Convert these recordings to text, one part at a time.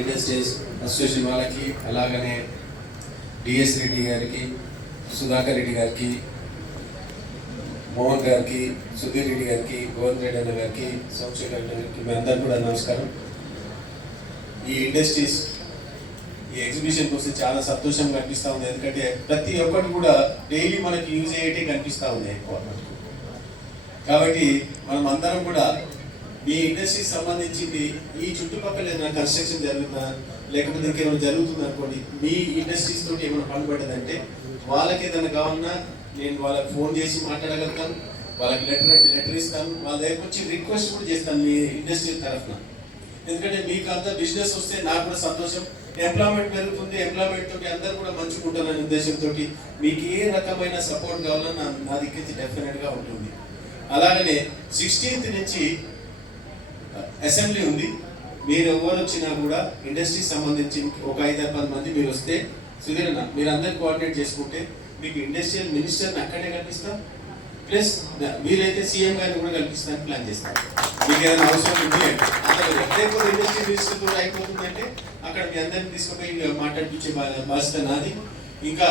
Industries association వాళ్ళకి, అలాగనే DS Reddy గారికి, సుధాకర్ రెడ్డి గారికి, మోహన్ గారికి, సుధీర్ రెడ్డి గారికి, గోవింద్ రెడ్డి అన్న గారికి, సోమశేఖర్ రెడ్డి గారికి మీ అందరికీ కూడా నమస్కారం. ఈ ఇండస్ట్రీస్ ఈ ఎగ్జిబిషన్కి వస్తే చాలా సంతోషంగా కనిపిస్తూ ఉంది. ఎందుకంటే ప్రతి ఒక్కటి కూడా డైలీ మనకి యూజ్ అయ్యేటే కనిపిస్తూ ఉంది ఎక్కువ మనకు. కాబట్టి మనం అందరం కూడా మీ ఇండస్ట్రీకి సంబంధించింది ఈ చుట్టుపక్కల ఏదైనా కన్స్ట్రక్షన్ జరుగుతున్నా లేకపోతే ఇంకేమైనా జరుగుతుంది అనుకోండి, మీ ఇండస్ట్రీస్ తోటి ఏమైనా పనిపడ్డదంటే వాళ్ళకి ఏదైనా కావాలన్నా నేను వాళ్ళకి ఫోన్ చేసి మాట్లాడగలుగుతాను, వాళ్ళకి లెటర్ ఇస్తాను, వాళ్ళ దగ్గరకు వచ్చి రిక్వెస్ట్ కూడా చేస్తాను మీ ఇండస్ట్రీ తరఫున. ఎందుకంటే మీకు అంత బిజినెస్ వస్తే నాకు కూడా సంతోషం, ఎంప్లాయ్మెంట్ పెరుగుతుంది, ఎంప్లాయ్మెంట్ తోటి అందరూ కూడా మంచిగా ఉంటారనే ఉద్దేశంతో మీకు ఏ రకమైన సపోర్ట్ కావాలన్నా నా దగ్గర డెఫినెట్గా ఉంటుంది. అలాగనే 16th నుంచి అసెంబ్లీ ఉంది. మీరు ఎవరు వచ్చినా కూడా ఇండస్ట్రీ సంబంధించి ఒక 5-10 మంది మీరు వస్తే సుధీరన్న మీరు అందరు కోఆర్డినేట్ చేసుకుంటే మీకు ఇండస్ట్రియల్ మినిస్టర్ని అక్కడే కల్పిస్తాం, ప్లస్ వీలైతే సీఎం గారిని కూడా కల్పిస్తానికి ప్లాన్ చేస్తాం. మీకు ఏదైనా అవసరం ఉంది అంటే ఎక్కడైతే ఇండస్ట్రీ మినిస్టర్ కూడా అయిపోతుందంటే అక్కడ మీ అందరిని తీసుకుపోయి మాట్లాడిపించే బాధ్యత నాది. ఇంకా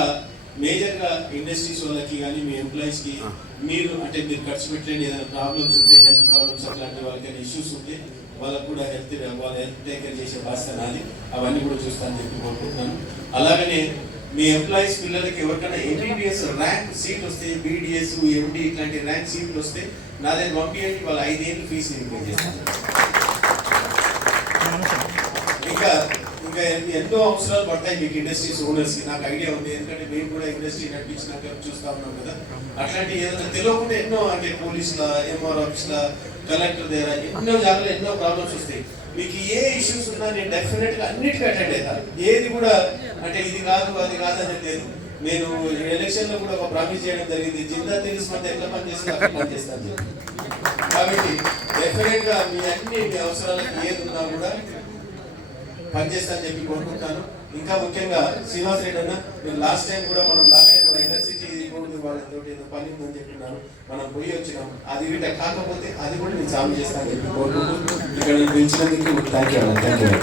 మేజర్గా ఇండస్ట్రీస్ వాళ్ళకి కానీ మీ ఎంప్లాయీస్కి మీరు అంటే మీరు ఖర్చు పెట్టలేని ఏదైనా ప్రాబ్లమ్స్ ఉంటే, హెల్త్ ప్రాబ్లమ్స్ అట్లాంటి వాళ్ళకైనా ఇష్యూస్ ఉంటే వాళ్ళకు కూడా వాళ్ళ హెల్త్ టేక్ కేర్ చేసే బాధ్యత నాది. అవన్నీ కూడా చూస్తానని చెప్పి కోరుకుంటున్నాను. అలాగనే మీ ఎంప్లాయీస్ పిల్లలకి ఎవరికైనా ఎంబీబీఎస్ ర్యాంక్ సీట్ వస్తే, బీడీఎస్, ఎండి ఇట్లాంటి ర్యాంక్ సీట్లు వస్తే నా దగ్గర పంపించండి, వాళ్ళ 5 ఏళ్ళు ఫీజు నేను పే చేస్తాను. ఇంకా ఎన్నో అవసరాలు పడతాయి మీకు ఇండస్ట్రీస్ ఓనర్స్కి, నాకు ఐడియా ఉంది. ఎందుకంటే మేము కూడా ఇండస్ట్రీ నడిపించినాక చూస్తా ఉన్నాం కదా. అట్లాంటి ఏదైనా తెలియకుండా ఎన్నో అంటే పోలీసుల, ఎంఆర్ ఆఫీస్ల, కలెక్టర్ దగ్గర ఎన్నో జాగాలో ఎన్నో ప్రాబ్లమ్స్ వస్తాయి. మీకు ఏ ఇష్యూస్ ఉన్నా నేను డెఫినెట్గా అన్నిటికీ అటెండ్ అవుతాను. ఏది కూడా అంటే ఇది కాదు అది కాదు అనేది లేదు. నేను ఎలక్షన్లో కూడా ఒక ప్రామిస్ చేయడం జరిగింది, జిల్లా తెలుసు మంది ఎట్లా పనిచేస్తే అట్లా పనిచేస్తాను. కాబట్టి డెఫినెట్గా మీ అన్ని మీ అవసరాలకు ఏది ఉన్నా కూడా పనిచేస్తానని చెప్పి కోరుకుంటాను. ఇంకా ముఖ్యంగా శ్రీనివాస్ రెడ్డి అన్న, నేను లాస్ట్ టైం కూడా ఎలక్ట్రిసిటీ వాళ్ళతో ఏదో పని ఉందని చెప్పినాను, మనం పోయి వచ్చినాం. అది వీట కాకపోతే అది కూడా నేను సాల్వ్ చేస్తానని చెప్పి కోరుకుంటూ ఇక్కడ పిలిచినందుకు థ్యాంక్ యూ.